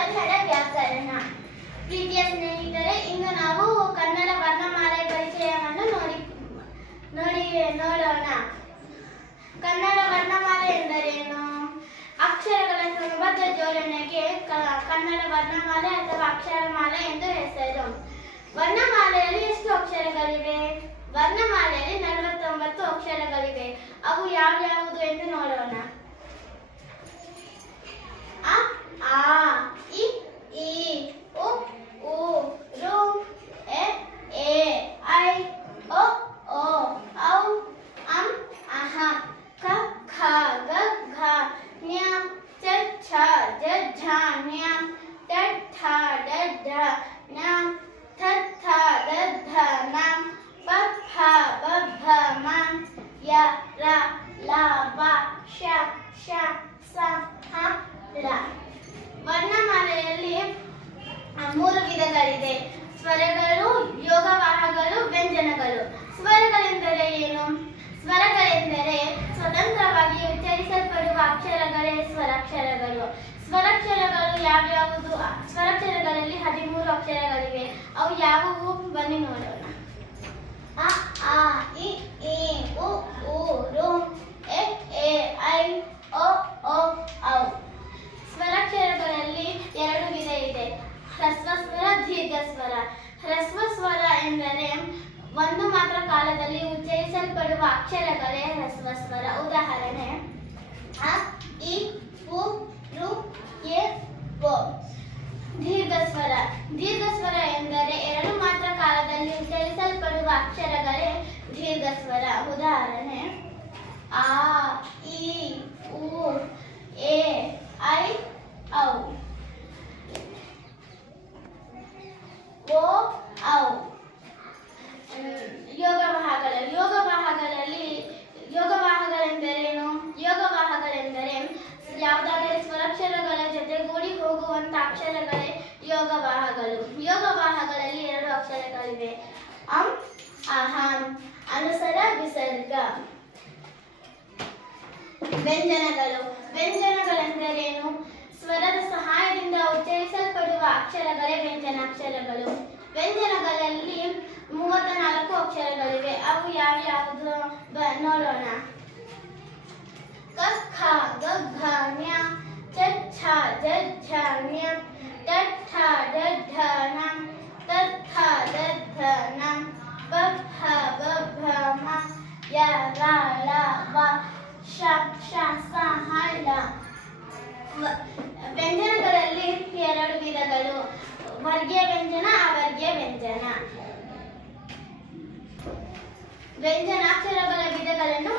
ಕನ್ನಡ ವ್ಯಾಕರಣ. ಪ್ರೀತಿಯ ಸ್ನೇಹಿತರೆ, ಇಂದು ನಾವು ಕನ್ನಡ ವರ್ಣಮಾಲೆ ಪರಿಚಯವನ್ನು ನೋಡೋಣ. ಕನ್ನಡ ವರ್ಣಮಾಲೆ ಎಂದರೇನು? ಅಕ್ಷರಗಳ ಕ್ರಮಬದ್ಧ ಜೋಡಣೆಗೆ ಕನ್ನಡ ವರ್ಣಮಾಲೆ ಅಥವಾ ಅಕ್ಷರಮಾಲೆ ಎಂದು ಹೆಸರು. ವರ್ಣಮಾಲೆಯಲ್ಲಿ ಎಷ್ಟು ಅಕ್ಷರಗಳಿವೆ? ವರ್ಣಮಾಲೆಯಲ್ಲಿ 49 ಅಕ್ಷರಗಳಿವೆ. ಅವು ಯಾವ್ಯಾವುದು ಎಂದು ನೋಡೋಣ. ಅ, ಆ, ಇ, ಈ, ಉ, ಊ, ಋ, ಎ, ಐ, ಒ, ಔ, ಅಂ, ಅಹ, ಕ, ಖ, ಗ, ಘ, ಞ, ಚ, ಛ, ಜ, ಝ, ಞ, ಟ, ಠ, ಡ, ಢ, ಣ, ಥ, ಥ, ದ, ಧ, ನ, ಪ, ಫ, ಬ, ಭ, ಮ, ಯ, ರ, ಲ, ವ, ಶ, ಶ, ಸ, ಹ, ಳ. ವರ್ಣಮಾಲೆಯಲ್ಲಿ 3 ವಿಧಗಳಿದೆ: ಸ್ವರಗಳು, ಯೋಗವಾಹಗಳು, ವ್ಯಂಜನಗಳು. ಸ್ವರಗಳೆಂದರೆ ಏನು? ಸ್ವರಗಳೆಂದರೆ ಸ್ವತಂತ್ರವಾಗಿ ಉಚ್ಚರಿಸಲ್ಪಡುವ ಅಕ್ಷರಗಳೇ ಸ್ವರಾಕ್ಷರಗಳು. ಸ್ವರಾಕ್ಷರಗಳು ಯಾವ್ಯಾವುದು? ಸ್ವರಾಕ್ಷರಗಳಲ್ಲಿ 13 ಅಕ್ಷರಗಳಿವೆ. ಅವು ಯಾವುವು? ಬನ್ನಿ ನೋಡೋಣ. ಅ, ಆ, ಇ, ಈ, ಉ, ಊ, ಋ, ಎ, ಐ, ಒ, ಔ. ಸ್ವರಾಕ್ಷರಗಳಲ್ಲಿ 2 ವಿಧ ಇದೆ: ಹ್ರಸ್ವ ಸ್ವರ, ದೀರ್ಘ ಸ್ವರ. ಹ್ರಸ್ವ ಸ್ವರ ಎಂದರೆ ಒಂದು ಮಾತ್ರ ಕಾಲದಲ್ಲಿ ಉಚ್ಚರಿಸಲ್ಪಡುವ ಅಕ್ಷರಗಳೇ ಹ್ರಸ್ವ ಸ್ವರ. ಉದಾಹರಣೆ: ಅ, ಇ, ಉ, ಋ, ಎ, ಓ. ದೀರ್ಘ ಸ್ವರ. ದೀರ್ಘ ಸ್ವರ ಎಂದರೆ 2 ಮಾತ್ರ ಕಾಲದಲ್ಲಿ ಉಚ್ಚರಿಸಲ್ಪಡುವ ಅಕ್ಷರಗಳೇ ದೀರ್ಘ ಸ್ವರ. ಉದಾಹರಣೆ: ಆ, ಇ, ಉ, ಎ, ಐ, ಔ. ಓ, ಔ. ಯೋಗವಾಹಗಳು. ಯೋಗವಾಹಗಳೆಂದರೇನು? ಯೋಗವಾಹಗಳೆಂದರೆ ಯಾವುದಾದರೂ ಸ್ವರಾಕ್ಷರಗಳ ಜೊತೆಗೂಡಿ ಹೋಗುವಂತ ಅಕ್ಷರಗಳೇ ಯೋಗವಾಹಗಳು. ಯೋಗವಾಹಗಳಲ್ಲಿ 2 ಅಕ್ಷರಗಳಿವೆ: ಅಂ, ಅಹಂ. ಅನುಸರ, ವಿಸರ್ಗ. ವ್ಯಂಜನಗಳು. ವ್ಯಂಜನಗಳೆಂದರೇನು? ಸ್ವರದ ಸಹಾಯದಿಂದ ಉಚ್ಚರಿಸಲ್ಪಡುವ ಅಕ್ಷರಗಳೇ ವ್ಯಂಜನಾಕ್ಷರಗಳು. ವ್ಯಂಜನಗಳಲ್ಲಿ 34 ಅಕ್ಷರಗಳಿವೆ. ಅವು ಯಾವ್ಯಾವುದು? ನೋಡೋಣ. ಕ, ಖ, ಗ, ಘ, ಞ, ಚ, ಛ, ಜ, ಝ, ಞ, ಟ, ಠ, ಡ, ಢ, ಣ, ತ, ಥ, ದ, ಧ, ನ, ಪ, ಫ, ಬ, ಭ, ಮ, ಯ, ರ, ಲ, ವ, ಶ, ಶ, ಸ, ಹ, ಳ. ವ್ಯಂಜನಗಳಲ್ಲಿ 2 ವಿಧಗಳು: ವರ್ಗೀಯ ವ್ಯಂಜನ, ಅವರ್ಗೀಯ ವ್ಯಂಜನ. ವ್ಯಂಜನಾಕ್ಷರಗಳ ವಿಧಗಳನ್ನು